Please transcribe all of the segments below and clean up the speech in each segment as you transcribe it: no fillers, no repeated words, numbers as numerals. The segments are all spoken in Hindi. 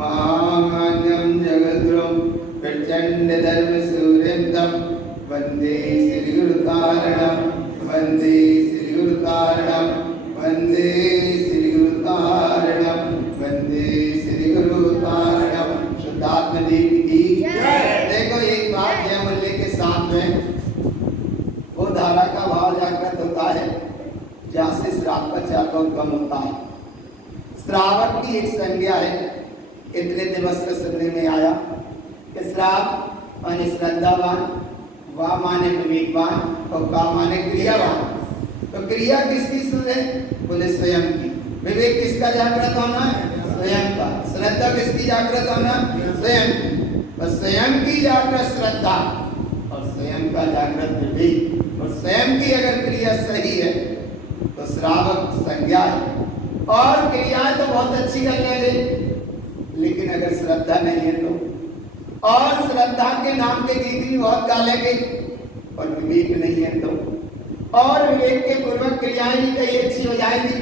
महामान्यं जगद्गुरुं प्रचण्डधर्मसूर्यं तं वन्दे श्रीगुरुतारणं वन्दे श्रीगुरुतारणं वन्दे श्रीगुरुतारणं वन्दे श्रीगुरुतारणं। शुद्धात्मा देवी की देखो एक बात है मूल्य के साथ में वो धारा का भाव जागृत होता है जहाँ से श्रावक का चार का उद्गम होता है। श्रावक की एक संज्ञा है। इतने दिवस से सुनने में आया कि श्राव माने श्रद्धावान, वा माने विवेकवान और का माने क्रियावान। तो क्रिया किसकी सुने? बोले स्वयं की। विवेक किसका जागृत होना? स्वयं का। श्रद्धा किसकी जागृत होना? स्वयं की। और स्वयं की जागृत श्रद्धा और स्वयं का जागृत विवेक और स्वयं की अगर क्रिया सही है तो श्रावक संज्ञा है। और क्रियाएं तो बहुत अच्छी करने लगे, लेकिन अगर श्रद्धा नहीं है तो, और श्रद्धा के नाम के गीत भी बहुत गालेंगे और विवेक नहीं है तो, और विवेक के पूर्वक क्रियाएं भी कई अच्छी हो जाएंगी,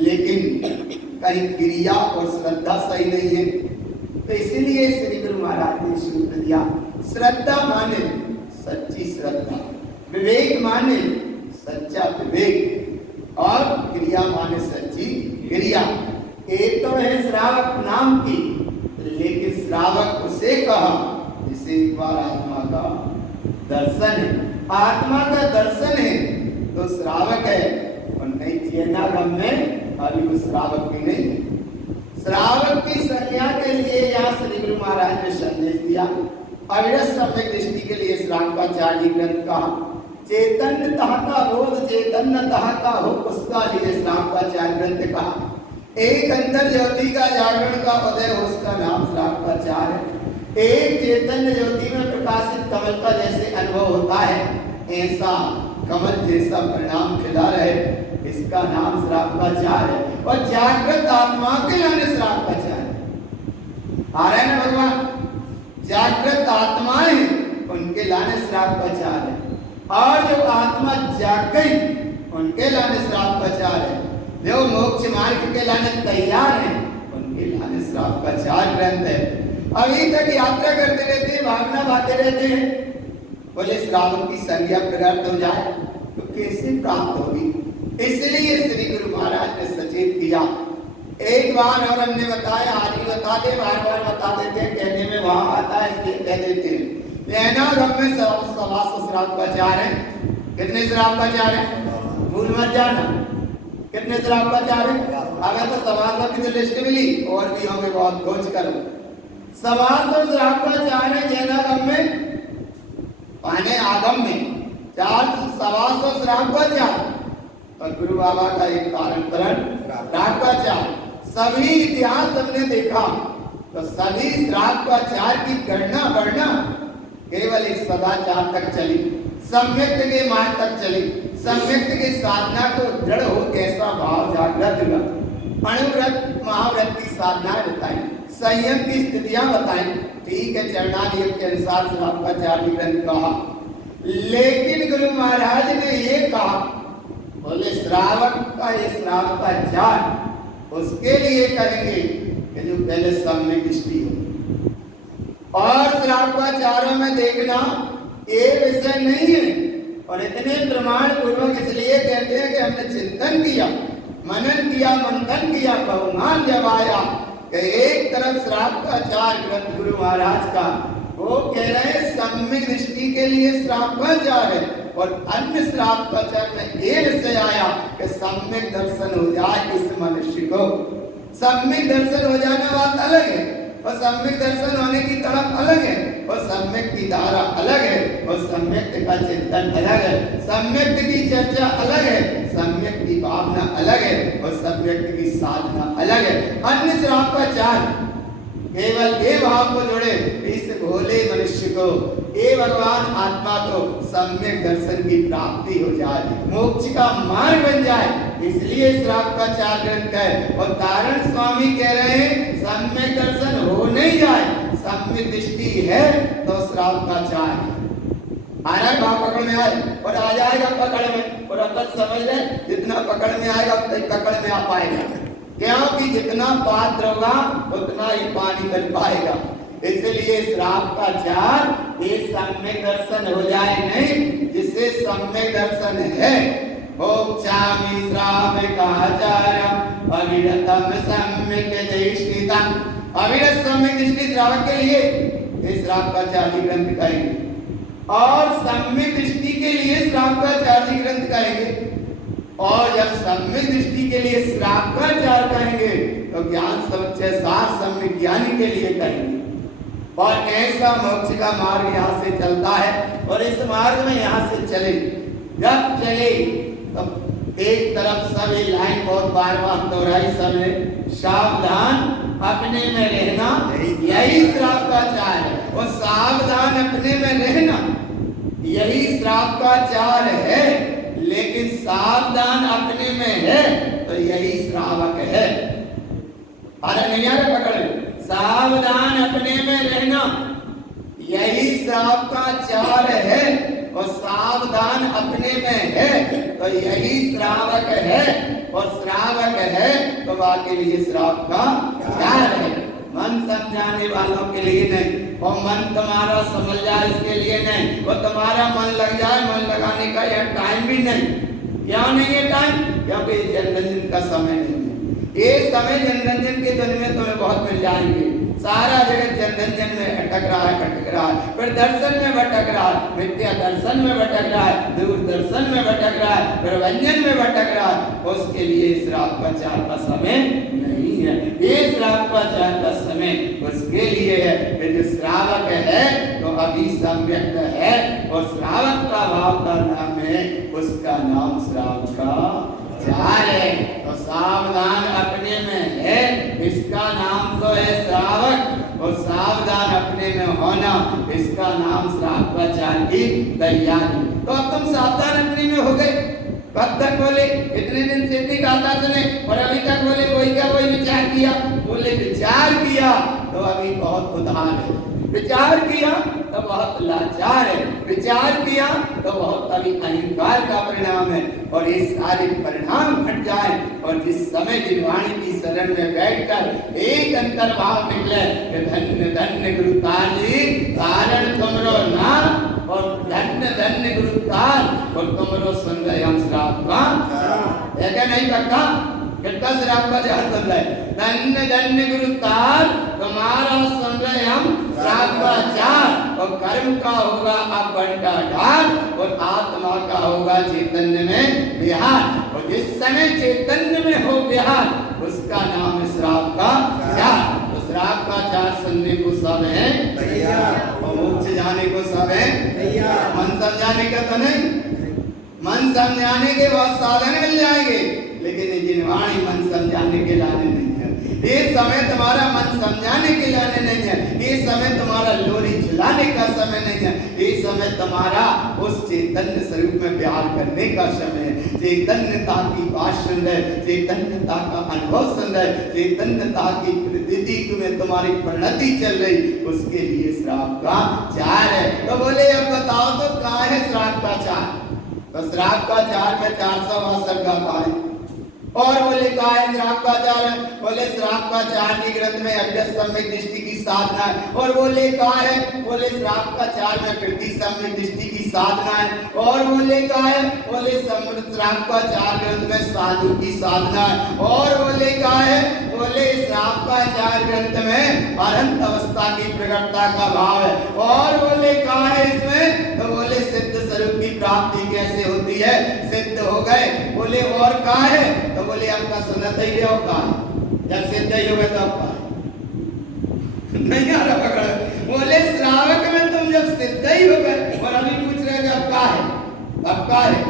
लेकिन कहीं क्रिया और श्रद्धा सही नहीं है। तो इसीलिए श्री गुरु महाराज ने सूत्र दिया, श्रद्धा माने सच्ची श्रद्धा, विवेक माने सच्चा विवेक और क्रिया माने सच्ची क्रिया। एक तो है श्रावक नाम की, लेकिन श्रावक उसे कहा जिसे एक बार आत्मा का दर्शन है। आत्मा का दर्शन है तो श्रावक है, और नहीं चेना गम में अभी वो श्रावक भी नहीं। श्रावक की संज्ञा के लिए यहाँ श्री गुरु महाराज ने संदेश दिया। अविरत सम्यक दृष्टि के लिए श्रावकाचार्य ग्रंथ कहा, चैतन्यतः का बोध चैतन्यतः का हो, उसका लिए श्रावकाचार्य ग्रंथ कहा। एक अंतर ज्योति का जागरण का उदय हो, उसका नाम श्रावकाचार्य है। एक चैतन्य ज्योति में प्रकाशित कमल का जैसे अनुभव होता है, ऐसा कमल जैसा परिणाम खिला रहे, इसका नाम श्रावकाचार्य है। और जागृत आत्मा के लाने श्रावकाचार्य आ रहे हैं भगवान। जागृत आत्माएं उनके लाने श्रावकाचार्य है, और जो आत्मा जाग गई उनके लाने श्रावकाचार्य है। जो मोक्ष मार्ग के लाने तैयार हैं उनके लाने श्रावकाचार्य ग्रंथ है। अभी तक यात्रा करते रहते हैं, भागना भागते रहते हैं, बोले श्रावक की संज्ञा प्रकट हो जाए तो कैसे प्राप्त होगी? इसलिए श्री गुरु महाराज ने सचेत किया। एक बार और हमने बताया, आज भी बता दे, बार बार बता देते हैं, कहने में वहां आता है इसलिए कह देते हैं। लेना गम में सवास श्रावकाचार्य है। कितने श्रावकाचार्य है? भूल मत जाना। कितने श्रावकाचार्य है? अगर तो समाज की तो लिस्ट मिली, और भी हमें बहुत खोज करो। समाज तो श्रावकाचार्य जैनागम में पाने आगम में चार सवासो श्रावकाचार्य और गुरु बाबा का एक तारण श्रावकाचार्य। सभी इतिहास हमने देखा तो सभी श्रावकाचार्य की गणना बढ़ना केवल एक सदाचार तक चली, सम्यक के मार्ग तक चली। सम्यक के साधना को दृढ़ हो कैसा भाव जागृत हुआ। अणुव्रत महाव्रत की साधनाएं बताई, संयम की स्थितियां बताई। ठीक है, चरणानियम के अनुसार श्रावकाचार्य ग्रंथ कहा, लेकिन गुरु महाराज ने ये कहा, बोले श्रावक का ये श्रावकाचार्य उसके लिए करेंगे कि जो पहले सम्यक दृष्टि हो। और श्रावकाचार्यों में देखना ये विषय नहीं है, और इतने प्रमाण पूर्वक इसलिए कहते हैं कि हमने चिंतन किया, मनन किया, मंथन किया, बहुमान जब आया कि एक तरफ श्रावकाचार्य ग्रंथ गुरु महाराज का, वो कह रहे हैं सम्यक दृष्टि के लिए श्रावकाचार्य है, और अन्य श्रावकाचार्य में ये विषय आया कि सम्यक दर्शन हो जाए इस मनुष्य को। सम्यक दर्शन हो जाना बात अलग है, और सम्यक दर्शन होने की तरफ अलग है, और सम्यक की धारा अलग है, और सम्यक का चिंतन अलग है, सम्यक की चर्चा अलग है, सम्यक की भावना अलग है, और सम्यक की साधना अलग है। अन्य श्रावकाचार्य केवल ये भाव को जोड़े, इस भोले मनुष्य को, ये भगवान आत्मा को सम्यक दर्शन की प्राप्ति हो जाए, मोक्ष का मार्ग बन जाए, इसलिए श्रावकाचार्य ग्रंथ है। और तारण स्वामी कह रहे हैं सम्यक दर्शन हो नहीं जाए, सम्यक दृष्टि है तो श्रावकाचार्य आ रहा है, भाव पकड़ में आए और आ जाएगा पकड़ में, और अकल समझ ले, जितना पकड़ में आएगा उतना पकड़ में आ पाएगा। क्योंकि जितना पात्र होगा उतना ही पानी बन पाएगा। इसलिए श्राप का चार ये सम्यक दर्शन हो जाए नहीं, जिससे सम्यक दर्शन है मोक्षामि श्रावकाचार्यम् अविरतम सम्यक दृष्टिता। अविरत सम्यक दृष्टि श्रावक के लिए इस श्रावकाचार्य ग्रंथ कहेंगे, और सम्यक दृष्टि के लिए श्रावकाचार्य ग्रंथ कहेंगे। और जब सम्यक दृष्टि के लिए श्रावकाचार्य कहेंगे तो ज्ञान समुच्चय सार सम्यक ज्ञानी के लिए कहेंगे। और ऐसा मोक्ष का मार्ग यहाँ से चलता है, और इस मार्ग में यहाँ से चले, जब चले तब एक तरफ सब ये लाइन बहुत बार बार दोहराई सबने, सावधान अपने में रहना, यही श्रावकाचार्य है। और सावधान अपने में रहना यही श्रावकाचार्य है, लेकिन सावधान अपने में है तो यही श्रावक है। अरे नहीं आ रहा पकड़, सावधान अपने में रहना यही श्रावकाचार्य है, और सावधान अपने में है तो यही श्रावक है, और श्रावक है तो बाकी लिए श्रावक का चार है। मन समझाने वालों के लिए नहीं, और मन तुम्हारा समझ जाए इसके लिए नहीं, और तुम्हारा मन लग जाए, मन लगाने का यह टाइम भी नहीं। क्या नहीं है टाइम? क्योंकि जनरंजन का समय नहीं है। ये समय जनरंजन के दिन में तुम्हें बहुत मिल जाएंगे। सारा जगत जनरंजन में भटक रहा है, फिर दर्शन में भटक रहा है, मिथ्या दर्शन में भटक रहा है, दूर दर्शन में भटक रहा है, फिर व्यंजन में भटक रहा है। उसके लिए श्रावकाचार का समय नहीं है। ये श्रावकाचार का समय उसके लिए है कि जो श्रावक है तो अभी सम्यक्त है, और श्रावक का भाव का नाम है, उसका नाम श्रावकाचार है। तो सावधान अपने में है, इसका नाम तो है श्रावक, और सावधान अपने में होना इसका नाम श्रावकाचार्य की तैयारी। तो अब तुम सावधान अपने में हो गए। कब तक बोले? इतने दिन से इतनी गाथा सुने, और अभी तक बोले कोई का कोई विचार किया? बोले विचार किया तो अभी बहुत उदार है, विचार किया तो बहुत लाचार है, विचार किया तो बहुत अभी अहंकार का परिणाम है। और ये सारे परिणाम हट जाए, और जिस समय जिनवाणी की शरण में बैठकर एक अंतर्भाव निकले कि धन्य धन्य गुरुतार जी कारण तुमरो नाम, और धन्य धन्य गुरुतार और तुमरो सुन रहे हम श्राप का क्या नहीं पक्का कितना श्राप का जहर बन रहा है। धन्य धन्य गुरुतार तुम्हारा सुन रहे हम श्राप का चार, और कर्म का होगा अब बंटा ढाल, और आत्मा का होगा चैतन्य में विहार। और जिस समय चैतन्य में हो विहार उसका नाम है श्राप का चार। तो श्राप का चार सुनने को सब है तैयार, और मोक्ष जाने को सब है तैयार। मन समझाने का तो नहीं, मन समझाने के बाद साधन मिल जाएंगे, लेकिन जिनवाणी मन समझाने के लाने नहीं है। ये समय तुम्हारा मन समझाने के लाने नहीं है, ये समय तुम्हारा लोरी झुलाने का समय नहीं है, ये समय तुम्हारा उस चैतन्य स्वरूप में प्यार करने का समय है। चैतन्यता की बात सुन रहे, चैतन्यता का अनुभव सुन रहे, चैतन्यता की प्रतीति में तुम्हारी परिणति चल रही, उसके लिए श्राप का चार है। तो बोले अब बताओ तो कहाँ है श्राप का चार? तो श्राप का चार में 462 गाथा है। और बोले कहा है श्राप का चार? बोले श्राप का चार की ग्रंथ में अविरत सम्यक दृष्टि की साधना है। और बोले कहा है? बोले श्राप का चार में वृत्ति सम्यक दृष्टि की साधना है। और बोले कहा है? बोले श्राप का चार ग्रंथ में साधु की साधना है। और बोले कहा है? बोले श्राप का चार ग्रंथ में अनंत अवस्था की प्रकटता का भाव है। और बोले कहा है इसमें? तो बोले सिद्ध स्वरूप की प्राप्ति कैसे होती है? सिद्ध हो गए। बोले और कहा है? तो बोले आपका सुनत ही हो का जब सिद्ध ही हो गए तो आपका नहीं आ रहा पकड़। बोले श्रावक में तुम जब सिद्ध ही हो गए, और अभी पूछ रहे अब का है? अब का है?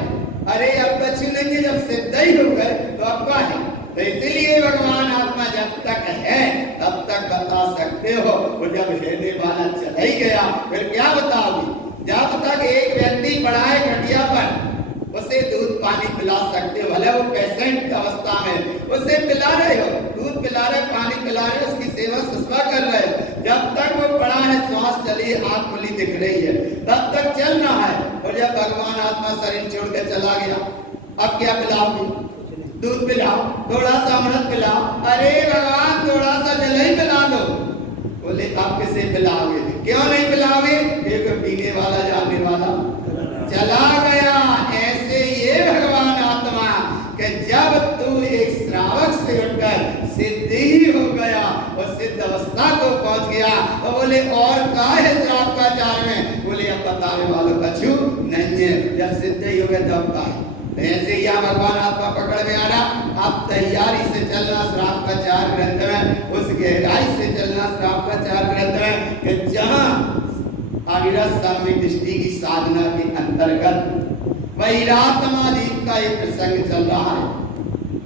अरे अब कछु नहीं है, जब सिद्ध ही हो गए तो अब का है? तो इसलिए भगवान आत्मा जब तक है तब तक बता सकते हो, और जब रहने वाला चला ही गया फिर क्या बताओगे? जब तक एक व्यक्ति पड़ा है खटिया पर, उसे दूध पानी पिला सकते हो, भले वो पेशेंट की अवस्था में उसे पिला रहे हो, दूध पिला रहे, पानी पिला रहे, उसकी सेवा सुश्रा कर रहे हो। जब तक वो पड़ा है, श्वास चली, आंख खुली दिख रही है, तब तक चल रहा है। और जब भगवान आत्मा शरीर छोड़ के चला गया, अब क्या पिलाओगे? दूध पिलाओ, थोड़ा सा अमृत पिलाओ, अरे भगवान थोड़ा सा जल ही पिला दो। बोले आप किसे पिलाओगे? क्यों नहीं पिलाओगे? एक पीने वाला जानने वाला चला गया। ऐसे ये भगवान आत्मा कि जब तू एक श्रावक से उठकर सिद्ध ही हो गया और सिद्ध अवस्था को पहुंच गया, और बोले और का है श्राप का चार में? बोले अब बताने वालों कछु नहीं है, जब सिद्ध ही हो गए तब का है। ऐसे ही भगवान आत्मा पकड़ में आ रहा। अब तैयारी से चलना श्राप का चार ग्रंथ में, उस गहराई से चलना श्राप का चार ग्रंथ में कि जहां अविरत साम्य दृष्टि की साधना के अंतर्गत वैरात्मादीप का एक प्रसंग चल रहा है।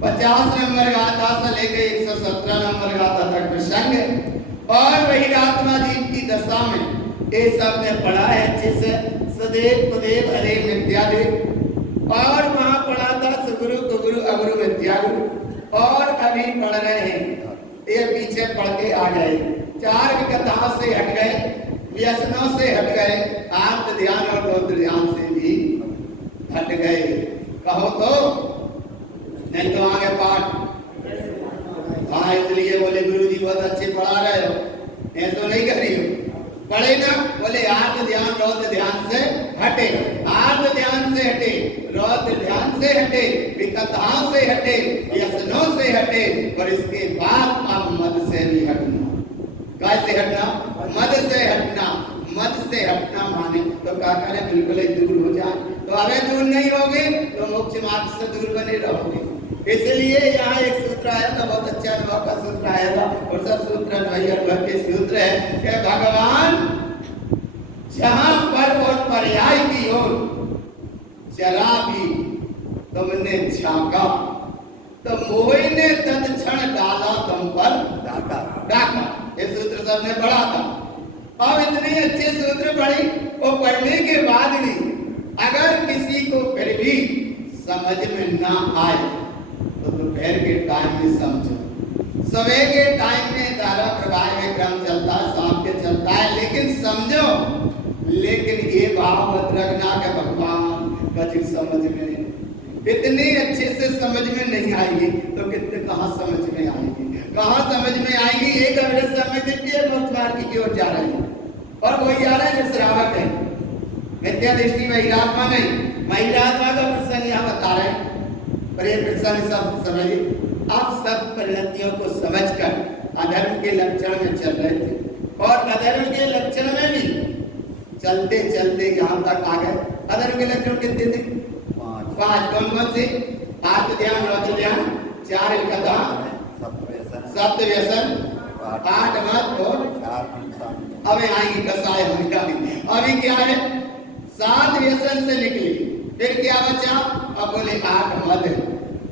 50 नंबर गाथा से लेकर 117 नंबर गाथा तक प्रसंग, और वैरात्मादीप की दशा में ये सब ने पढ़ा है अच्छे से। सदैव पदेव अरे मिथ्यादेव, और वहां पढ़ा था सुगुरु कुगुरु अगुरु मिथ्यागुरु, और अभी पढ़ रहे हैं। ये पीछे पढ़ के आ गए, चार विकथाओं से हट गए, व्यसनों से हट गए, आत्म ध्यान और रौद्र ध्यान से भी हट गए। कहो तो नहीं तो आगे पाठ। हाँ, इसलिए बोले गुरुजी बहुत अच्छे पढ़ा रहे हो, ऐसा नहीं कर रही हो, पढ़े ना। बोले आत्म ध्यान रौद्र ध्यान से हटे, आत्म ध्यान से हटे, रौद्र ध्यान से हटे, विकथाओं से हटे, व्यसनों से हटे, और इसके बाद अब मद से भी हटना। कैसे हटना? मद से हटना। मद से हटना माने तो क्या करें? बिल्कुल ही दूर हो जाए। तो अबे दूर नहीं होगे तो मोक्ष मार्ग से दूर बने रहोगे। इसलिए यहाँ एक सूत्र आया था, बहुत अच्छा अनुभव का सूत्र आया था, और सब सूत्र अनुभव के सूत्र है कि भगवान जहां पर और पर्याय की ओर जरा भी तुमने झांका तो मोह ने तत्क्षण डाला तुम पर डाका। ये सूत्र सबने पढ़ा था। अब इतने अच्छे सूत्र पढ़ी, और पढ़ने के बाद भी अगर किसी को फिर भी समझ में ना आए तो दोपहर के टाइम में समझो, सवेरे के टाइम में धारा प्रवाह में क्रम चलता है, शाम के चलता है, लेकिन समझो। लेकिन ये भाव मत रखना कि भगवान कभी समझ में, इतने अच्छे से समझ में नहीं आएगी तो कितने कहाँ समझ में आएगी? कहाँ समझ में आएगी? एक अविरत साम्य दृष्टि मोक्ष मार्ग की ओर जा रही है, और वही जा रहा है जो श्रावक है। मिथ्या दृष्टि वैरात्मा नहीं, वैरात्मा का प्रसंग यहाँ बता रहे हैं। पर ये प्रसंग सब समझिए। आप सब परिणतियों को समझकर अधर्म के लक्षण में चल रहे थे, और अधर्म के लक्षण में भी चलते चलते यहाँ तक आ गए। अधर्म के लक्षण कितने थे? 5। कौन कौन से? आत्म ध्यान, रौद्र ध्यान, 4 विकथा, 7 व्यसन, 8 मत, और अब आएंगी कसाय हमारी। अभी क्या है? 7 व्यसन से निकली, फिर क्या बचा? अब बोले 8 मद।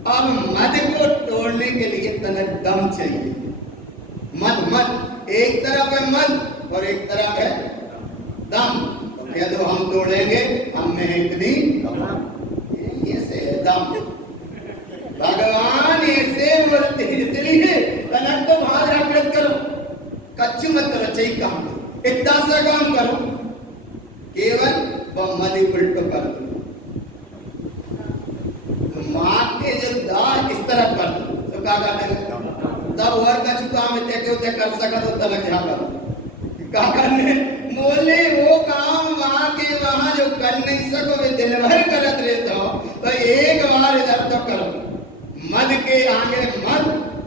अब मद को तोड़ने के लिए तनक दम चाहिए। मद एक तरफ है मद और एक तरफ है दम। यदि हम तोड़ेंगे, हम में इतनी ऐसे है दम। भगवान ऐसे बोलते, इसलिए तनक तो बाहर जागृत करो, कच्चू मत करो, चाहिए काम करो, इतना सा काम करो, केवल वह मद उल्टो कर दो। माँ के जो दाल इस तरफ कर दो तो क्या करने तब और कछु काम इतने कर सका तो तनक यहाँ करो। क्या करने? बोले वो काम वहां के वहां जो कर नहीं सको वे दिन भर करत रहते हो, तो एक बार इधर तो करो, मद के आगे मद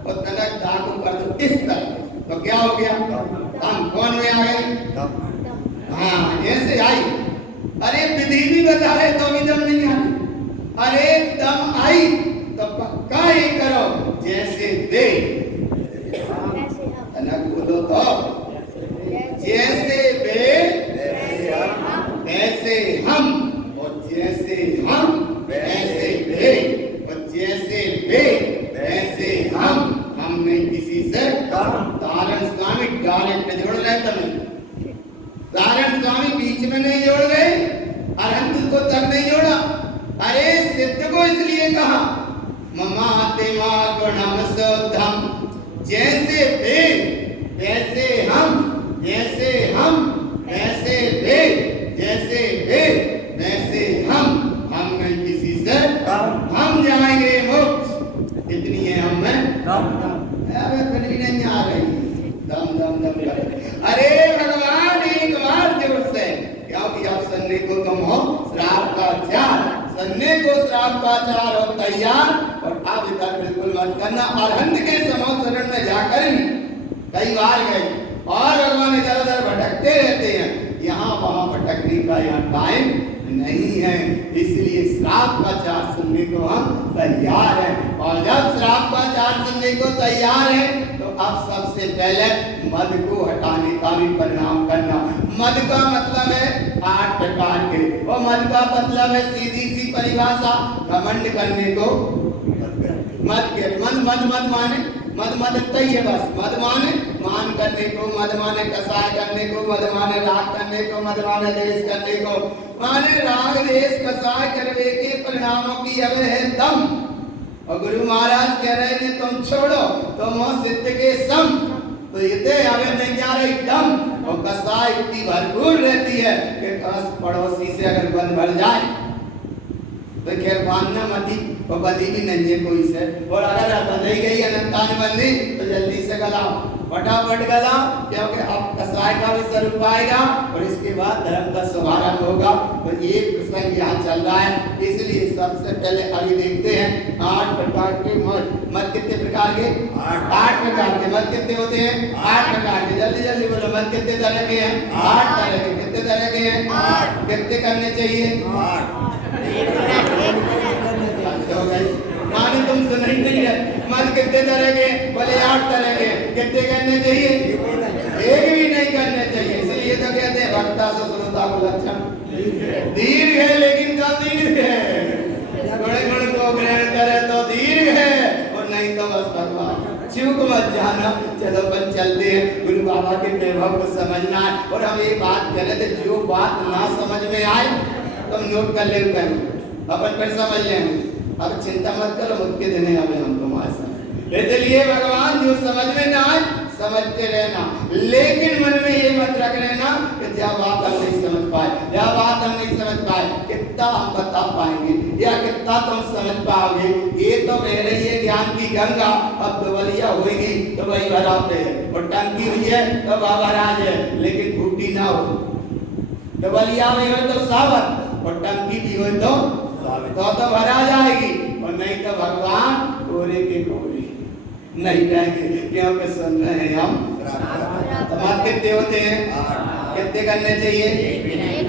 और तनक दागू कर दो इस तरह। तो क्या हो गया? हम कौन में आ गए? हाँ, ऐसे आई। अरे विधि भी बता रहे तो भी दम नहीं आई। अरे दम आई तो पक्का ही करो जैसे दे। तनक बोलो तो जैसे वे वैसे हम, और जैसे हम वैसे वे, और जैसे वे वैसे हम नहीं किसी से। तारण स्वामी डायरेक्ट जोड़ रहे तुम्हें, तारण स्वामी बीच में नहीं जोड़ रहे, अरहंत को तक नहीं जोड़ा। अरे सिद्ध को इसलिए कहा ममा तेमा गुणम सौधम, जैसे वे वैसे हम, जैसे हम वैसे वे, जैसे वे वैसे हम नहीं किसी से। हम जाएंगे मोक्ष, इतनी है हम में। संगम करे। अरे भगवान एक बार जोर से, क्योंकि आप सन्ने को तुम हो श्राप का चार, सन्ने को श्राप का चार हो तैयार, और आप इधर बिल्कुल मत करना। अरहंत के समो शरण में जाकर भी कई बार गए और भगवान इधर उधर भटकते रहते हैं, यहाँ वहां भटकने का यहाँ टाइम नहीं है, इसलिए श्राप का चार सुनने को हम तैयार हैं। और जब श्राप का चार सुनने को तैयार है तो अब सबसे पहले मद को हटाने का भी परिणाम करना। मद का मतलब है 8 प्रकार के, और मद का मतलब है सीधी सी परिभाषा, घमंड करने को मद के मद माने मद है बस, मद माने मान करने को, मद माने कसाय करने को, मद माने राग करने को, मद माने देश करने को, माने राग देश कसाय करने के परिणामों की अब है दम। और गुरु महाराज कह रहे हैं तुम छोड़ो तुम हो सिद्ध के सम, तो ये हमें नहीं जा रही दम। और कसाय इतनी भरपूर रहती है कि पड़ोसी से अगर बंद भर जाए तो खैर बांधना मती और बंदी भी नहीं है कोई से, और अगर बंधी गई अनंतान बंदी तो जल्दी से गलाओ, फटाफट गलाओ, क्योंकि अब कसाय का भी स्वरूप आएगा और इसके बाद धर्म का शुभारंभ होगा। तो ये प्रसंग यहाँ चल रहा है, इसलिए सबसे पहले अभी देखते हैं 8 प्रकार के मद। मद कितने प्रकार के? 8 प्रकार के। मद कितने होते हैं? 8 प्रकार के। जल्दी जल्दी बोलो, मद कितने तरह के हैं? 8 तरह के। कितने तरह के हैं? 8। कितने करने चाहिए? 8। माने तुम सुन नहीं है, मद कितने तरह के? बोले 8 तरह के। कितने करने चाहिए? एक भी नहीं करने चाहिए। इसलिए तो कहते हैं वक्ता से श्रोता को लक्षण दीर्घ है, लेकिन कब दीर्घ है? बड़े गुण को ग्रहण करे तो दीर्घ है, और नहीं तो बस भगवान चूक मत जाना। चलो अपन चलते हैं, गुरु बाबा के वैभव को समझना है। और हम ये बात कह रहे थे, जो बात ना समझ में आए तुम नोट कर ले, अपन फिर समझ लेंगे। अब चिंता मत करो, मुझके देने हमें हम तुम्हारे साथ। इसलिए भगवान जो समझ में ना आए समझते रहना, लेकिन मन में ये मत रख लेना कि जब बात हम नहीं समझ पाए, जब बात हम नहीं समझ पाए कितना हम बता पाएंगे या कितना तुम समझ पाओगे। ये तो बह रही है ज्ञान की गंगा, अब दोवलिया होगी तो वही भरा पे, और टंकी हुई है तो बाबा राज है, लेकिन फूटी ना हो। दोवलिया में हो तो सावत, और टंकी भी हो तो भरा जाएगी, और नहीं तो भगवान कोरे के कोरे नहीं रहेंगे, क्योंकि सुन रहे हैं हम। मत कितने होते हैं? कितने करने चाहिए?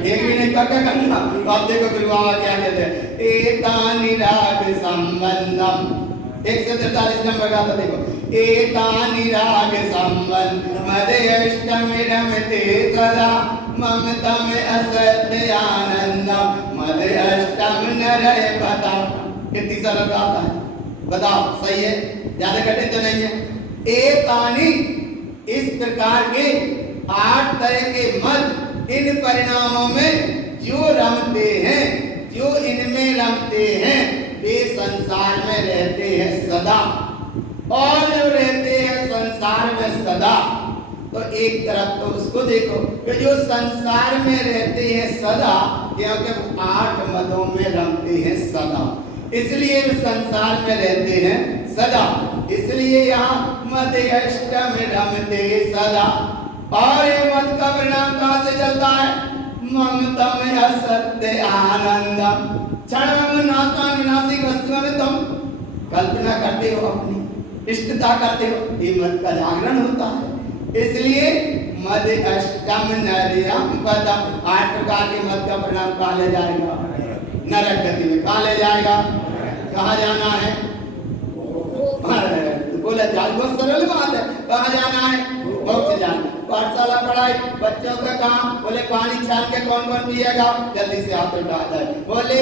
एक भी नहीं, पक्का करना। आप देखो गुरु बाबा क्या कहते हैं, एतानि राग संबंधम, 143 नंबर का था, देखो। एतानि राग संबंध मदे अष्टमि रमते सदा, ममता में असत्य आनंदम मदे अष्टम नरय पता। कितनी सरल आता है, बताओ सही है? ज्यादा कठिन तो नहीं है। एतानि इस प्रकार के 8 तरह के मद, इन परिणामों में जो रमते हैं, जो इनमें रमते हैं, वे संसार में रहते हैं सदा, और जो रहते हैं संसार में सदा। तो एक तरफ तो उसको देखो कि जो संसार में रहते हैं सदा, क्योंकि 8 मदों में रमते हैं सदा, इसलिए वे संसार में रहते हैं सदा। इसलिए यहाँ मद अष्टम रमते सदा। और ये मद का परिणाम कहाँ से चलता है? ममता में असत्य आनंदम, क्षण नाशा विनाशी वस्तुओं में तुम कल्पना करते हो, अपनी इष्टता करते हो, ये मद का जागरण होता है। इसलिए मद अष्टम नरयम पदम, 8 प्रकार के मद का परिणाम कहाँ ले जाएगा? नरक गति में। कहाँ ले जाएगा? कहाँ जाना है? बोला जाल, बहुत सरल बात है। कहाँ जाना है? मोक्ष जाना। पाठशाला पढ़ाई बच्चों का काम, बोले पानी छान के कौन कौन पिएगा? जल्दी से हाथ उठा दे। बोले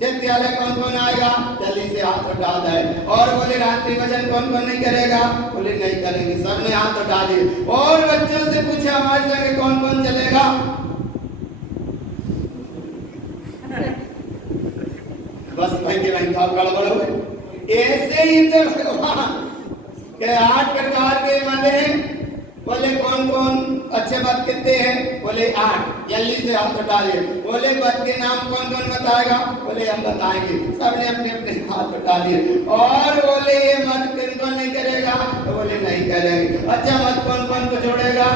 विद्यालय कौन कौन आएगा? जल्दी से हाथ उठा दे। और बोले रात्रि भजन कौन कौन नहीं करेगा? बोले नहीं करेंगे, सबने हाथ उठा दिए। और बच्चों से पूछे हमारे संग कौन कौन चलेगा? बस भाई के भाई काम गड़बड़ हो। ऐसे ही तो भगवान के 8 प्रकार के मद हैं, बोले कौन कौन अच्छे मत कितने हैं? बोले 8। जल्दी से हाथ उठाइए। बोले मत के नाम कौन कौन बताएगा? बोले हम बताएंगे। सबने अपने अपने हाथ उठा लिए। और बोले ये मत किन कौन नहीं करेगा? तो बोले नहीं करेंगे। अच्छा मत कौन कौन को जोड़ेगा?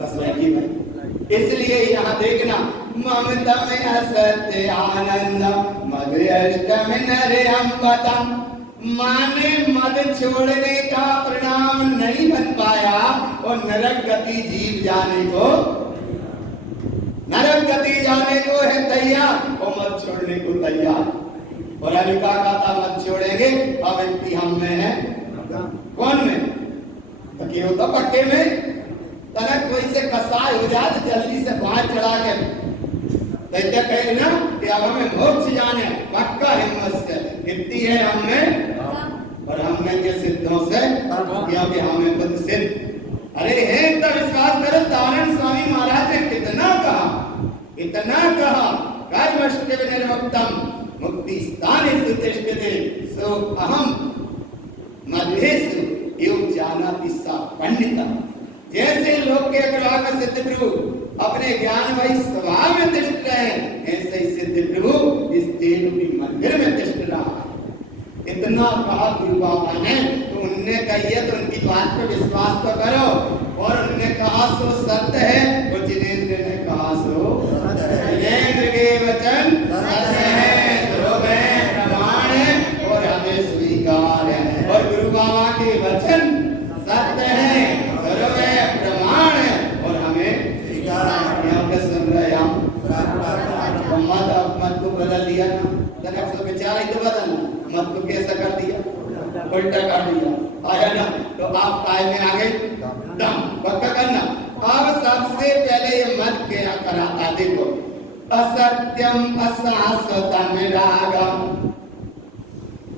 बस वही भाई। इसलिए यहाँ देखना, ममता में असत्य आनंद मद अष्टम नरे हम पतम। माने मद छोड़ने का परिणाम नहीं बन पाया और नरक गति जीव जाने को, नरक गति जाने को है तैयार और मद छोड़ने को तैयार। और अभी का कहता मद छोड़ेंगे अब व्यक्ति हम में है, कौन में? पक्के हो तो पक्के में तनक कोई से कसाय हो जाए तो जल्दी से बाहर चढ़ा के दैत्य कहे ना कि अब हमें मोक्ष जाने पक्का हिम्मत से कितनी है हमें और हमने के सिद्धों से क्योंकि हमें खुद सिद्ध। अरे है तो विश्वास करो, तारण स्वामी महाराज ने कितना कहा, इतना कहा, कर्मष्ट निर्मुक्तम मुक्ति स्थाने सुतिष्ठते सो अहम मध्येषु एवं जानाति सा पंडितम। जैसे लोक के ग्राह में सिद्ध प्रभु अपने ज्ञान भाई स्वभाव में तिष्ठ रहे हैं, ऐसे ही सिद्ध प्रभु इस देह रूपी मंदिर में तिष्ठ रहा है। इतना कहा गुरु बाबा ने, तो उनने कहिए तो उनकी बात पे विश्वास तो करो। और उनने कहा सो सत्य है, वो जिनेंद्र ने कहा सो जिनेंद्र के वचन सत्य है, ध्रुव है, प्रमाण है और हमें स्वीकार है। और गुरु बाबा के वचन सत्य है, ध्रुव है, प्रमाण है और हमें स्वीकार है। यहाँ पे सुन रहे हम मत को बदल दिया ना, तनक से बेचारा ही तो बदलना, मत को कैसा कर दिया, उल्टा कर दिया, आया ना। तो आप काय में आ गए दम पक्का करना। अब सबसे पहले ये मत क्या कराता देखो, असत्यम अशाश्वतम रागम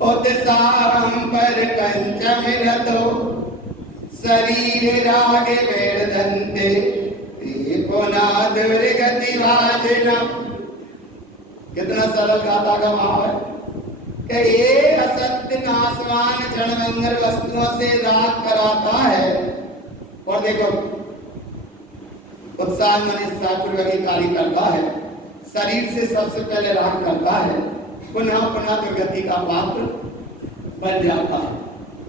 उत्साहम पर कंचमिरतो शरीर राग वेदन्ते पुनः दुर्गति वाजिनम। कितना सरल गाथा का भाव है कि ये असत्य नाशवान क्षणभंगर वस्तुओं से राग कराता है। और देखो उत्साह मन पूर्वक कार्य करता है, शरीर से सबसे पहले राग करता है, पुनः पुनः दुर्गति का पात्र बन जाता है।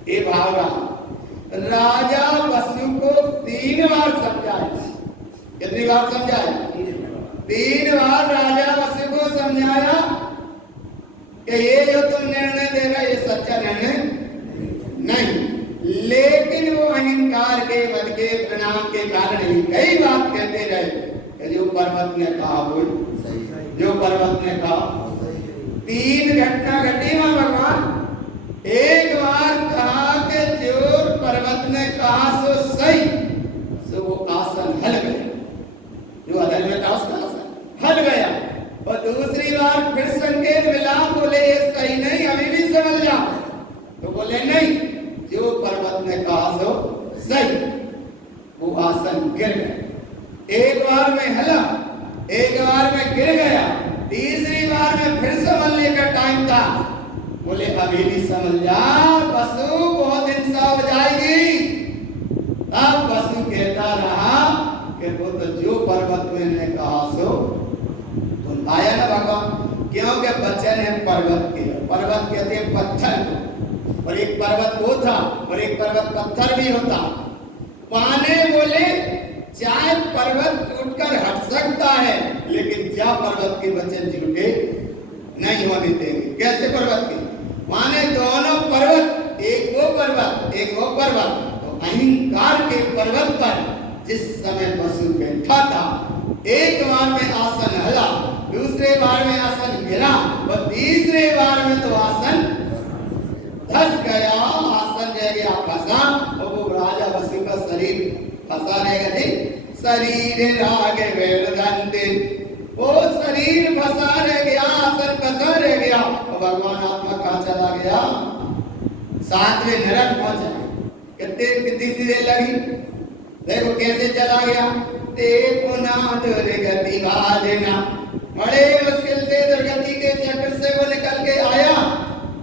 ये भाव रहा। राजा वसु को 3 बार समझाया। कितनी बार समझाया? 3 बार राजा वसु को समझाया कि ये जो तुम निर्णय दे रहे ये सच्चा निर्णय नहीं। लेकिन वो अहंकार के मद के परिणाम के कारण ही कई बात कहते रहे कि जो पर्वत ने कहा वो सही, जो पर्वत ने कहा 3 घटना घटी वहां भगवान। एक बार कहा कि जो पर्वत ने कहा सो सही, सो वो आसन हल गया, जो अधर में था उसका आसन हल गया। और दूसरी बार फिर संकेत मिला, बोले ये सही नहीं, अभी भी समझ जा। तो बोले नहीं, जो पर्वत ने कहा सो सही, वो आसन गिर गया। एक बार में हला, एक बार में गिर गया, तीसरी बार में फिर संभलने का टाइम था। बोले अभी भी समझ जा, वसु बहुत दिन से हो जाएगी। तब वसु कहता रहा कि वो तो जो पर्वत ने कहा सो आया ना भगवान, क्योंकि वचन है पर्वत के। पर्वत कहते हैं पत्थर को, और एक पर्वत वो था और एक पर्वत पत्थर भी होता। पाने बोले चाहे पर्वत टूटकर हट सकता है, लेकिन क्या पर्वत के वचन झूठे नहीं होने देंगे। कैसे पर्वत के? माने दोनों पर्वत, एक वो पर्वत एक वो पर्वत। तो अहंकार के पर्वत पर जिस समय वसु बैठा था, एक बार में आसन हला, दूसरे बार में आसन गिरा और तीसरे बार में तो आसन धस गया, आसन रह गया फंसा। और वो राजा वसु का शरीर फंसा रहेगा। नहीं, शरीर राग वेदन्ते, वो शरीर फंसा रह गया, आसन फंसा रह गया। और भगवान आत्मा कहाँ चला गया? 7वें नरक पहुंचा। कितनी सी देर लगी? देखो कैसे चला गया। ते पुनः दुर्गति वाजना, बड़े मुश्किल से दुर्गति के चक्र से वो निकल के आया।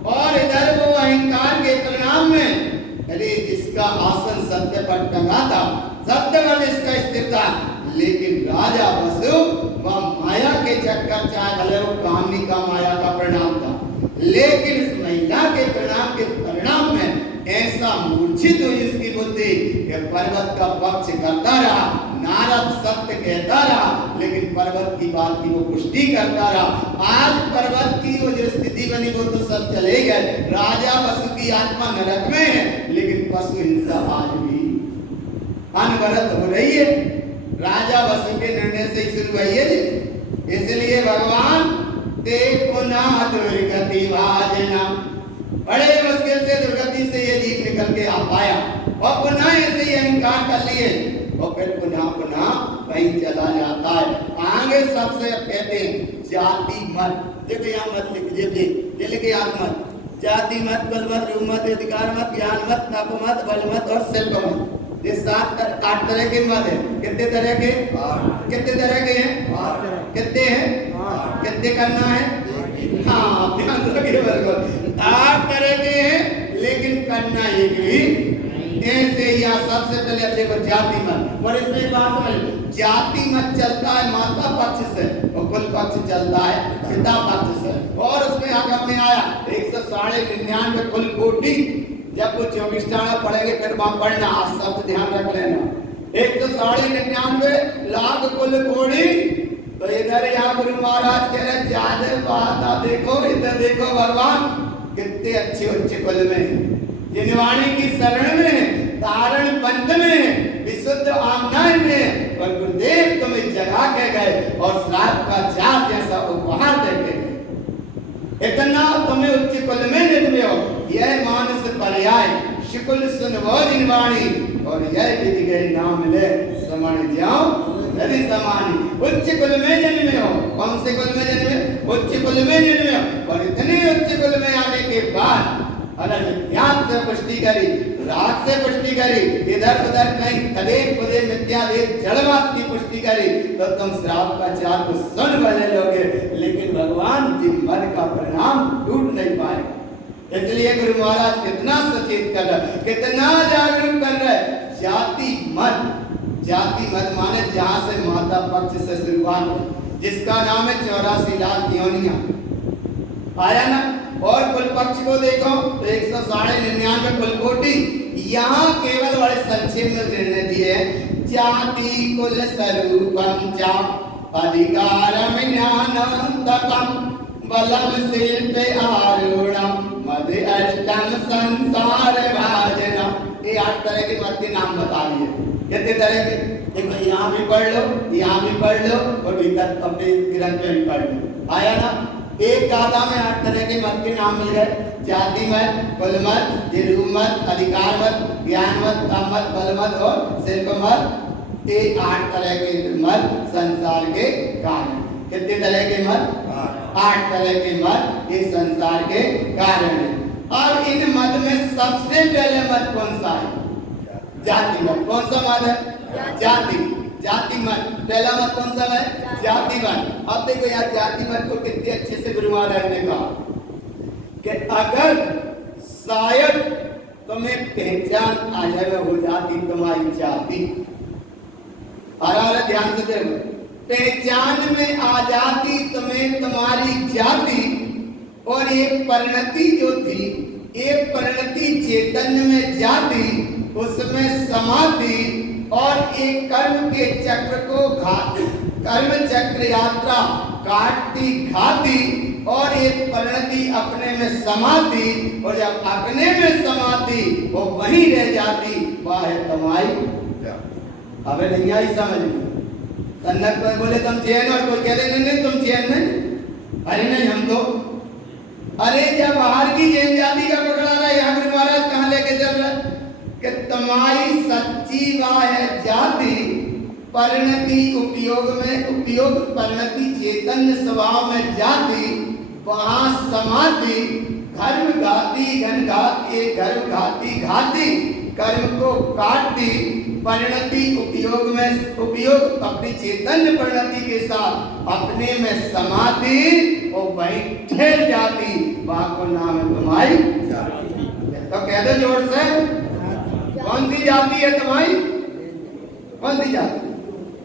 और इधर वो अहंकार के परिणाम में, अरे जिस इसका आसन सत्य पर टंगा था, सत्य पर इसका स्थिर था। लेकिन राजा वसु वह माया के चक्कर, चाहे भले वो कामनी का माया का परिणाम था, लेकिन इस महिला के परिणाम में ऐसा मूर्छित हुई इसकी बुद्धि कि पर्वत का पक्ष करता रहा। नारद सत्य कहता रहा, लेकिन पर्वत की बात की वो पुष्टि करता रहा। आज पर्वत की वो जो स्थिति बनी वो तो सब चले गए। राजा वसु की आत्मा नरक में है, लेकिन पशु हिंसा आज भी अनवरत हो रही है। राजा वसु के निर्णय से ही शुरू हुई है। इसलिए भगवान ते पुनः दुर्गति भाजना, बड़े मुश्किल से दुर्गति से ये जीव निकल के आ पाया और पुनः ऐसे ही अहंकार कर लिए और फिर पुनः वहीं चला जाता है। आगे सबसे कहते हैं जाति मत, देखो यहाँ मत लिख दीजिए, ये लिखे आप मत, जाति मत, बल मत, रूप मत, अधिकार मत, ज्ञान मत, तप मत, बल मत और शिल्प मत। ये 8 तरह के मत है। कितने तरह के? कितने तरह के हैं? कितने हैं? कितने करना है? हाँ, ध्यान रखिए बिल्कुल। 8 तरह के हैं, लेकिन करना एक भी ऐसे या सबसे पहले देखो जाति मत। और इसमें एक बात समझ, जाति मत चलता है माता पक्ष से और कुल पक्ष चलता है पिता पक्ष से। और उसमें आगे में आया 199 कुल कोटि। जब वो 24 पढ़ेंगे फिर वहां पढ़ना, आज शब्द ध्यान रख लेना। 199 लाख कुल कोटि। तो इधर यहाँ गुरु महाराज कह रहे ज्यादा बात देखो, इधर देखो भगवान कितने अच्छे उच्च कुल में, जिनवाणी की शरण में, तारण पंथ में, विशुद्ध आमनाय में, और गुरुदेव तुम्हें जगा के गए और श्राप का जाप जैसा उपहार देके गए। इतना तुम्हें उच्च कुल में जन्मे हो, यह मानस पर्याय शुक्ल सुनवो जिनवाणी, और यह विधि गए नाम ले समण जाओ नदी समानी। उच्च कुल में जन्मे हो, कौन से कुल में जन्मे? उच्च कुल में जन्मे हो। और इतने उच्च कुल में आने के बाद अगर ज्ञान से पुष्टि करी, राग से पुष्टि करी, इधर उधर कहीं तदेव पदे मिथ्यादेव जड़वाद की पुष्टि करी, तो तुम श्राप का चार को सुन भले लोगे, लेकिन भगवान जिन मत का परिणाम टूट नहीं पाएगा। इसलिए गुरु महाराज कितना सचेत कर रहे, कितना जागरूक कर रहे। जाति मत माने जहां से माता पक्ष से शुरुआत है, जिसका नाम है 84 लाख योनियां, आया ना। और कुल पक्ष को देखो तो 199 कुल कोटि। यहाँ केवल बड़े संक्षेप में निर्णय दिए, जाति कुल स्वरूपम च अधिकारम ज्ञानम तपम बलम शिल्प आरूढ़म मद अष्टम संसार भाजनम। ये 8 तरह के मत के नाम बता दिए। कितने तरह के? देखो यहाँ भी पढ़ लो, यहाँ भी पढ़ लो और भीतर अपने ग्रंथ में भी पढ़ लो, आया ना। एक गाथा में 8 तरह के मत के नाम मिल गए, जाति मत, कुल मत, रूप मत, अधिकार मत, ज्ञान मत, तप मत, बल मत और शिल्प मत। ये 8 तरह के मत संसार के कारण। कितने तरह के मत? 8 तरह के मत ये संसार के कारण है। और इन मत में सबसे पहले मत कौन सा है? जाति मत। कौन सा मत है? जाति मत। पहला मत कौन सा है? जाति मत। अब देखो यार जाति मत को कितने अच्छे से गुरु महाराज ने कहा कि अगर शायद तुम्हें पहचान आ जाए हो जाती तुम्हारी जाति, और ध्यान से देखो, पहचान में आ जाती तुम्हें तुम्हारी जाति, और ये परिणति जो थी, ये परिणति चैतन्य में जाती, उसमें समाधि और एक कर्म के चक्र को कर्म चक्र यात्रा काटती खाती, और ये परिणति अपने में समाधि, और जब अपने में समाधि वो वहीं रह जाती, वह है तुम्हारी। अबे नहीं आई समझ में? कन्नड़ पर बोले तुम चैन, और कोई कहते नहीं तुम चैन नहीं। अरे नहीं हम तो, अरे जब बाहर की जैन जाति का पकड़ा रहा है, यहाँ गुरु महाराज कहाँ लेके चल रहा है कि तुम्हारी सच्ची वाह है जाति, परिणति उपयोग में, उपयोग परिणति चैतन्य स्वभाव में जाति, वहां समाधि, धर्म घाती घन घाती, धर्म घाती घाती, कर्म को काटती, परिणति उपयोग में, उपयोग अपनी चैतन्य परिणति के साथ अपने में समाधि और वहीं ठहर जाती, वहां को नाम है तुम्हारी। तो कह दो जोर से, कौन सी जाति है तुम्हारी? कौन सी जाति?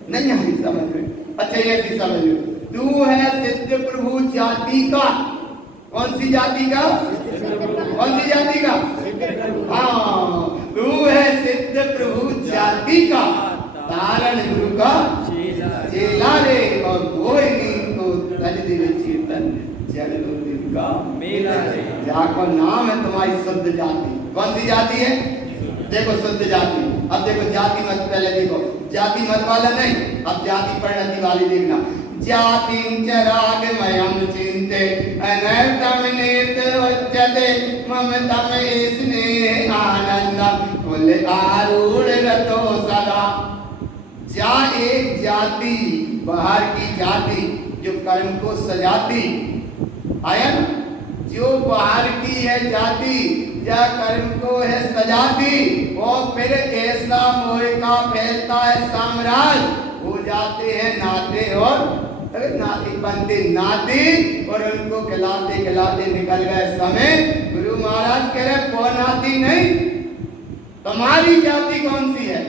नहीं आई समझ में। अच्छा ये भी समझ लो, तू है सिद्ध प्रभु जाति का। कौन सी जाति का? कौन सी जाति का? हाँ, तू है सिद्ध प्रभु जाति का, तारण गुरु का चेला रे, और कोई नहीं तो तज दिल चेतन जगदुदिन का मेला रे। जाको नाम है तुम्हारी शुद्ध जाति। कौन सी जाति है? देखो शुद्ध जाति। अब देखो जाति मत, पहले देखो जाति मत वाला नहीं, अब जाति परिणति वाली देखना। जाति चरागमयं चिंते अनर्थम नेत उच्यते ममतम स्नेह आनंद कुल आरूढ़ रतो सदा। जा एक जाति, बाहर की जाति जो कर्म को सजाती, आया ना? जो बाहर की है जाति या कर्म को है सजाती, और फिर ऐसा मोह का फैलता है साम्राज्य, हो जाते हैं नाते और नाती बनते नाती, और उनको खिलाते खिलाते निकल गए समय। गुरु महाराज कह रहे कौन नाती नहीं, तुम्हारी जाति कौन सी है?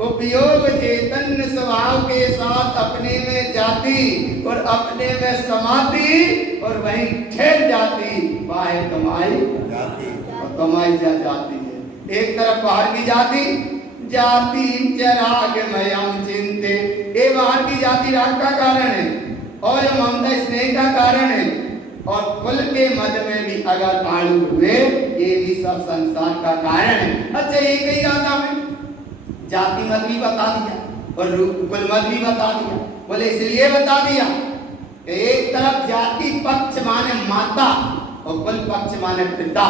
उपयोग चैतन्य स्वभाव के साथ अपने में जाती और अपने में समाती और वहीं ठहर जाती, वाहे तुम्हारी जाति और तुम्हारी जाति है। एक तरफ बाहर की जाति, जाति चरागमयं चिंते, ये बाहर की जाति राग का कारण है और ये ममता स्नेह का कारण है, और कुल के मध्य में भी अगर ताड़ू हुए, ये भी सब संसार का कारण है। अच्छा एक ही गाथा में जाति मत भी बता दिया और कुल मत भी बता दिया। बोले इसलिए बता दिया कि एक तरफ जाति पक्ष माने माता और कुल पक्ष माने पिता,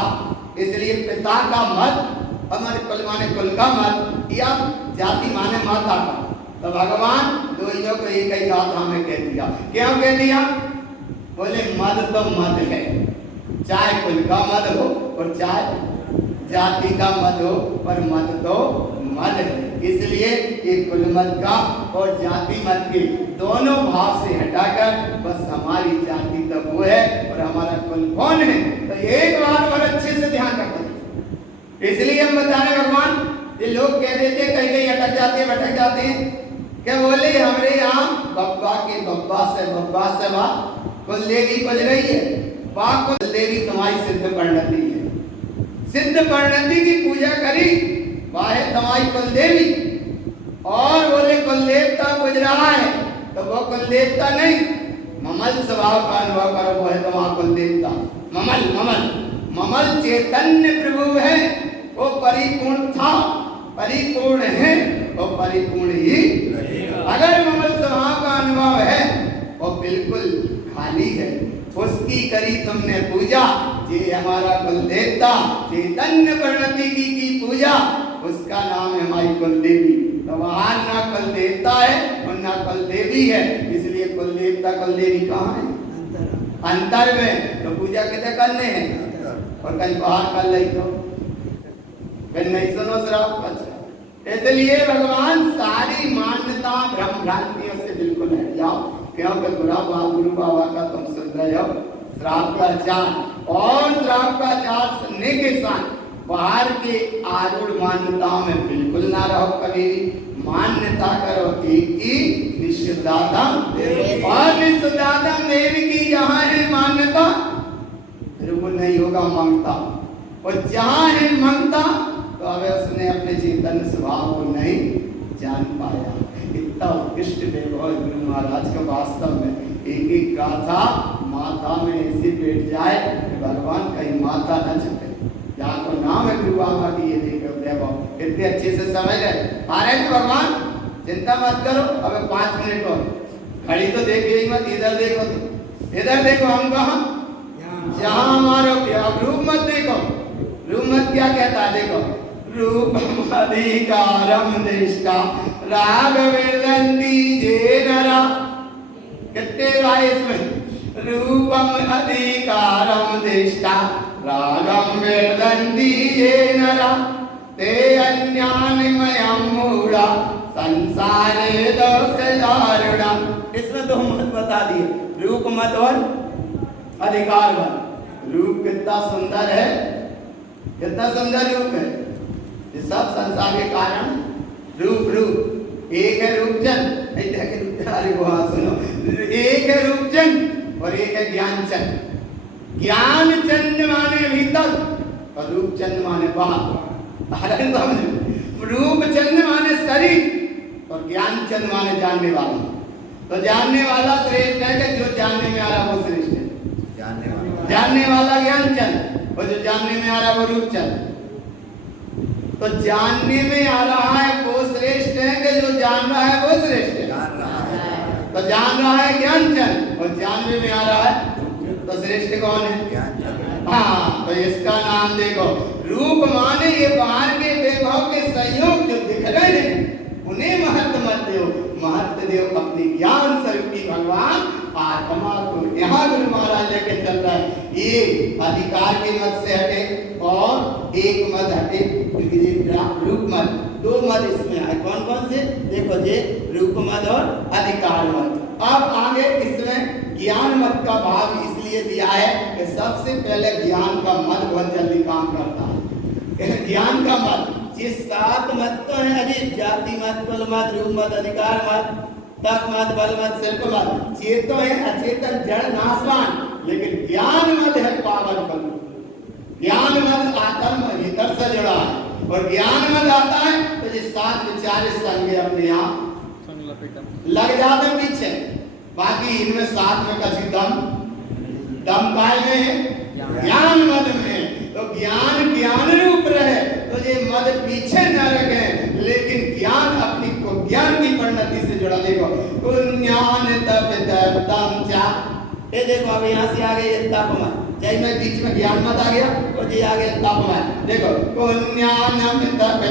इसलिए पिता का मत और माने कुल माने कुल का मत, या जाति माने माता का। तो भगवान दोनों को एक ही गाथा में कह दिया। क्यों कह दिया? बोले मद तो मद है, चाहे कुल का मद हो और चाहे जाति का मद हो, पर मद तो मद है। इसलिए ये कुल मत का और जाति मत के दोनों भाव से हटाकर बस हमारी जाति तो वो है और हमारा कुल कौन है, तो एक बार और अच्छे से ध्यान रखो। इसलिए हम बता रहे भगवान, ये लोग कह देते कहीं कहीं अटक जाते हैं भटक जाते हैं, क्या बोले हमारे यहाँ बब्बा के बब्बा से बात कुल देवी बज रही है, वाह कुल देवी तुम्हारी सिद्ध परिणति है, सिद्ध परिणति की पूजा करी, वाहे तुम्हारी कुल देवी। और बोले कुल देवता बुझ रहा है, तो वो कुल देवता नहीं, ममल स्वभाव का अनुभव करो, वो है तुम्हारा कुल देवता। ममल चैतन्य प्रभु है, वो परिपूर्ण था, परिपूर्ण है और परिपूर्ण ही अगर ममल स्वभाव का अनुभव है और बिल्कुल खाली है, उसकी करी तुमने पूजा, ये हमारा कुल देवता चैतन्य परिणति की पूजा, उसका नाम है हमारी कुल देवी। तो वहां ना कुल देवता है और ना कुल देवी है, इसलिए कुल देवता कुल देवी कहाँ है? अंतर में। तो पूजा कितने करने हैं और कहीं बाहर कर ली तो फिर नहीं सुनो श्राप का। इसलिए भगवान सारी मान्यता भ्रम भ्रांतियों से बिल्कुल हट जाओ, क्योंकि गुरु बाबा का तुम सुन रहे हो श्राप का चार, और श्राप का चार सुनने के साथ बाहर के आरूढ़ मान्यताओं में बिल्कुल ना रहो, कभी भी मान्यता करो एक ही निश्चिदातम, और निश्चिदातम देवी की जहाँ है मान्यता फिर वो नहीं होगा ममता, और जहाँ है ममता तो अब उसने अपने चैतन्य स्वभाव को नहीं जान पाया। इतना उत्कृष्ट वैभव गुरु महाराज का वास्तव में एक एक गाथा माथा में ऐसे बैठ जाए कि भगवान कहीं माथा न छपे। यहाँ को नाम है गुरु बाबा की, ये देखो वैभव इतने अच्छे से समझ रहे आ रहे हैं। भगवान चिंता मत करो, अब 5 मिनट और घड़ी तो देख ही मत, इधर देखो, तो इधर देखो, हम कहाँ जहाँ हमारा रूप मत देखो, रूप मत क्या कहता है देखो, रूपम अधिकारम दृष्टा राघवेंदी जे नरा, कितने राय इसमें, रूपम अधिकारम दृष्टा रागम वेदंती ये नरा ते अन्यान्मयं मूढ़ा संसारे दोष दारुणा। इसमें तो मत बता दिए, रूप मत और अधिकार मत। रूप कितना सुंदर है, कितना सुंदर रूप है, ये सब संसार के कारण रूप रूप एक है रूपचंद, अरे वहां सुनो, एक है रूपचंद और एक है ज्ञानचंद। ज्ञानचंद माने भीतर और रूपचंद माने बाहर। रूपचंद माने शरीर और ज्ञानचंद माने जानने वाला। तो जानने वाला श्रेष्ठ है कि जो जानने में आ रहा वो श्रेष्ठ है, जानने वाला ज्ञानचंद और जो जानने में आ रहा वो रूपचंद। तो जानने में आ रहा है वो श्रेष्ठ है कि जो जान रहा है वो श्रेष्ठ है? तो जान रहा है ज्ञानचंद और जानने में आ रहा है तो श्रेष्ठ कौन है? हाँ, तो इसका नाम देखो रूप माने ये बाहर के वैभव के संयोग जो दिख रहे हैं उन्हें महत्व मत दो, महत्व दो अपने ज्ञान स्वरूपी भगवान आत्मा को। यहाँ गुरु महाराज लेके चल रहा है, ये अधिकार के मत से हटे और एक मत हटे, रूप मत। दो मत इसमें आए, कौन कौन से? देखो जे रूप मत और अधिकार मत। अब आगे इसमें ज्ञान मत का भाग इसलिए दिया है कि सबसे पहले ज्ञान का मत बहुत जल्दी काम करता है। ज्ञान का मत, ये 7 मत तो है अजी, जाति मत, कुल मत, रूप मत, अधिकार मत, तप मत, बल मत, शिल्प मत। ये तो है अचेतन जड़ नाशवान, लेकिन ज्ञान मत है पावन बल। ज्ञान मत आत्मा भीतर से जुड़ा है और ज्ञान मत आता है तो ये 7 विचार संग अपने यहाँ लग जाते पीछे। बाकी इनमें 7 में कभी दम पाए में है ज्ञान मद में। तो ज्ञान ज्ञान रूप रहे तो ये मद पीछे न रखे, लेकिन ज्ञान अपनी को ज्ञान की परिणति से जुड़ा। देखो पुण्यान तप तम चा, ये देखो अब यहाँ से आगे ये तप मत, चाहे मैं बीच में ज्ञान मत आ गया तो ये आगे तप मत। देखो पुण्यानम तप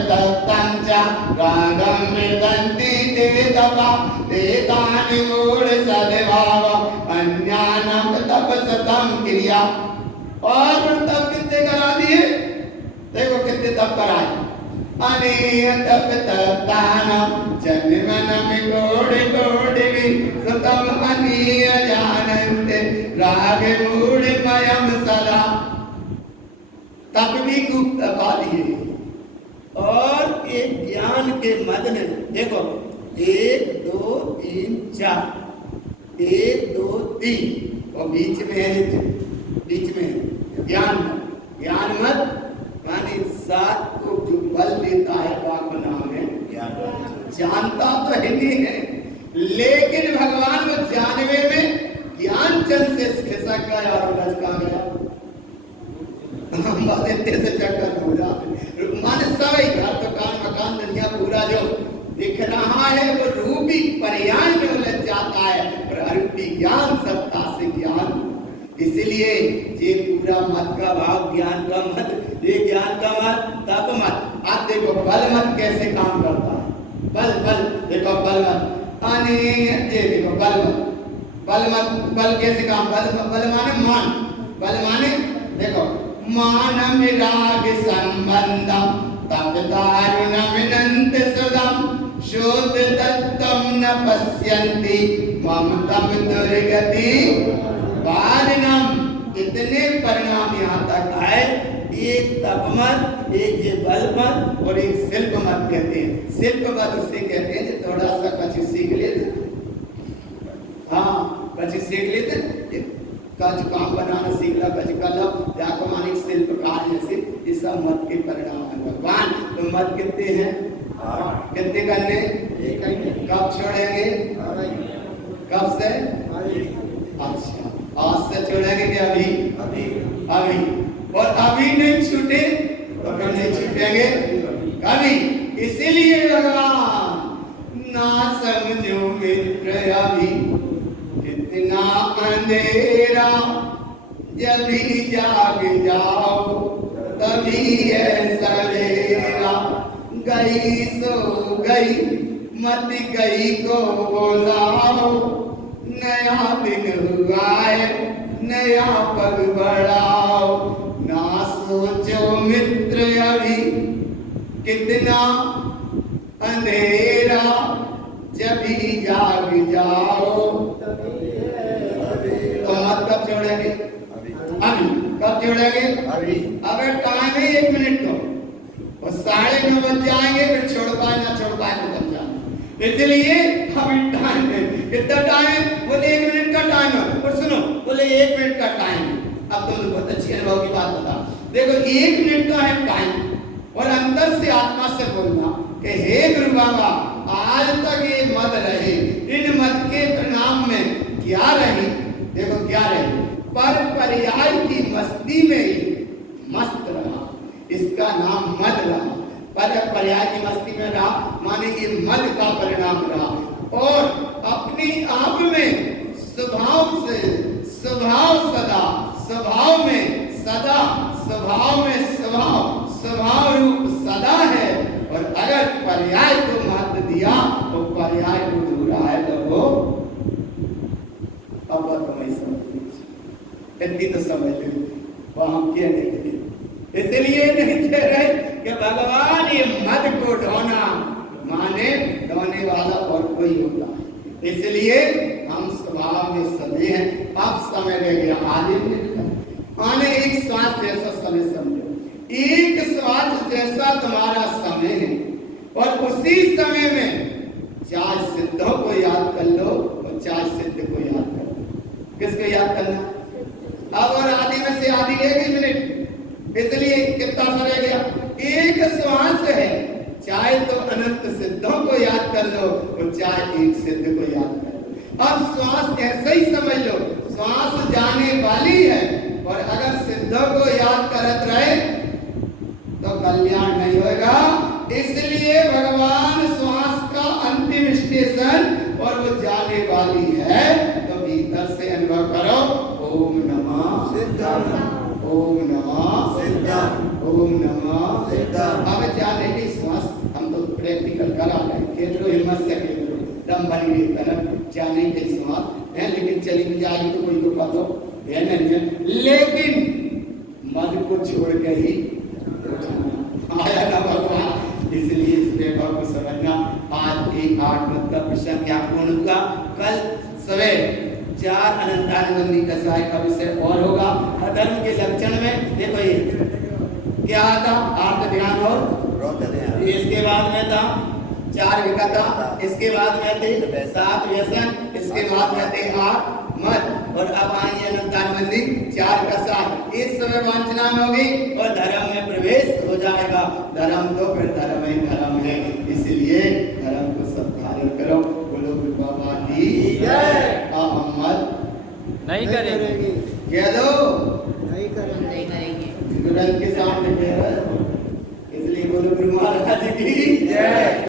तम चा गागम मृदंती ते तपा तेतानि मूढ़ सद्भाव अन्यानम तप सतम क्रिया। और तप कितने करा दिए? देखो कितने तप कराए। अनेक तप तप्तानम जन्मनम कोटि कोटि सुतम अनीय जानन्ते राग मूढ़मयम् सदा। तप भी खूब तपा दिए। और एक ज्ञान के मद ने देखो 1 2 3 4, 1 2 3 और बीच में है, बीच में ज्ञान मत। ज्ञान मत माने 7 को जो बल देता है वाक नाम है जानता तो नहीं है, लेकिन भगवान वो जानवे में ज्ञान चंद से खिसक गया और लचका गया। इतने से चक्कर पूरा माने सभी घर दुकान मकान दुनिया पूरा जो दिख रहा है वो रूपी पर्याय में उलझ जाता है, और अरूपी ज्ञान सत्ता से ज्ञान। इसलिए ये पूरा मत का भाव ज्ञान का मत, ये ज्ञान का मत, तप मत। आप देखो बल मत कैसे काम करता है। बल बल देखो बल मत आने, ये देखो बल मत, बल मत, बल कैसे काम? बल माने मान, बल माने देखो मानम राग संबंधम तप दारुणम अनंत सुदम शोध तत्तम न पश्यन्ति ममतम दुर्गति वारिणम। इतने परिणाम यहाँ तक आए। एक तप मत, एक ये बल मत और एक शिल्प मत कहते हैं। शिल्प मत उसे कहते हैं थोड़ा सा कच्ची सीख लेते, हाँ कच्ची सीख लेते, कच काम बनाना सीख ला, कच कर लो, जाको मानिक शिल्पकार जैसे ये सब मत के परिणाम है। भगवान तो मत कितने हैं? कितने करने? कब छोड़ेंगे? कब से? अच्छा आज से छोड़ेंगे कि अभी? अभी। और अभी नहीं छूटे तो फिर नहीं छूटेंगे कभी। इसीलिए भगवान ना समझो मित्र अभी कितना अंधेरा, जब भी जाग जाओ तभी है सवेरा। गई सो गई मत गई को बोलाओ, नया दिन हुआ है नया पग बढ़ाओ। ना सोचो मित्र अभी कितना अंधेरा, जब भी जाग जाओ। तो मत कब छोड़ेंगे? अभी। कब छोड़ेंगे? अभी। अगर टाइम है 1 मिनट को, और 9:30 बज जाएंगे, फिर छोड़ पाए ना छोड़ पाए निकल जाए। इसलिए अभी टाइम है, कितना टाइम है? बोले 1 मिनट का टाइम है। और सुनो, बोले 1 मिनट का टाइम है। अब तुम बहुत अच्छी अनुभव की बात बता, देखो 1 मिनट का है टाइम, और अंदर से आत्मा से बोलना कि हे गुरु बाबा, आज तक ये मद रहे, इन मद के परिणाम में क्या रही? देखो क्या रही, पर पर्याय की मस्ती में ही मस्त रहा, इसका नाम मद रहा। पर पर्याय की मस्ती में रहा माने ये मद का परिणाम रहा, और अपनी आप में स्वभाव से स्वभाव सदा, स्वभाव में सदा, स्वभाव में स्वभाव, स्वभाव रूप सदा है। और अगर पर्याय को महत्व दिया तो पर्याय को दूरा है तो वो अब तुम्हें समझ इतनी तो समझ लो, वह हम क्या नहीं करें। इसलिए नहीं कह रहे कि भगवान ये मद को ढोना माने ढोने वाला और कोई होता है। इसलिए हम स्वभाव में सदे हैं। अब समय रह गया आधे मिनट का, माने एक श्वास जैसा समय समझो, एक श्वास जैसा तुम्हारा समय है, और उसी समय में 4 सिद्धों को याद कर लो और 4 सिद्ध को याद कर लो। किसको याद करना? अब और आधी में से आधी रह गई मिनट, इसलिए कितना सा रह गया? एक श्वास है, चाहे तो अनंत सिद्धों को याद कर लो और चाहे एक सिद्ध को याद कर लो। अब श्वास ऐसे ही समझ लो, श्वास जाने वाली है, और अगर सिद्धों को याद करत रहे तो कल्याण नहीं होगा। इसलिए भगवान श्वास का अंतिम स्टेशन और वो जाने वाली है, तो भीतर से अनुभव करो, ओम नमः सिद्धाय, ओम नमः सिद्धाय, ओम नमः सिद्धाय। अब जाने की श्वास हम तो प्रैक्टिकल करा रहे हैं, केंद्र हिम्मत से केंद्र दम बनी हुई तरफ जाने की श्वास है, लेकिन चली भी जाएगी तो कोई को पता है नहीं है, लेकिन मन को छोड़ के ही आया ना भगवान। इसलिए इस व्यवहार को समझना। आज एक 8 मिनट का प्रश्न क्या पूर्ण हुआ? कल सवेरे 4 अनंतानुबंधी कसाय का विषय और होगा। अधर्म के लक्षण में देखो ये क्या था? आर्त ध्यान और रोत ध्यान। इसके बाद में था 4 विकता, इसके बाद में थे 7 व्यसन, इसके बाद में थे 8 मत, और अब आएंगे अनंतानुबंधी 4 कसाय। इस समय वांछना में होगी और धर्म में प्रवेश हो जाएगा। धर्म तो फिर धर्म ही धर्म है, इसलिए धर्म को सब धारण करो। बोलो गुरु बाबा की जय। अब हम मत नहीं करेंगे, कह दो नहीं करेंगे, गुरु के सामने कह रहे, इसलिए बोलो गुरु महाराज की जय।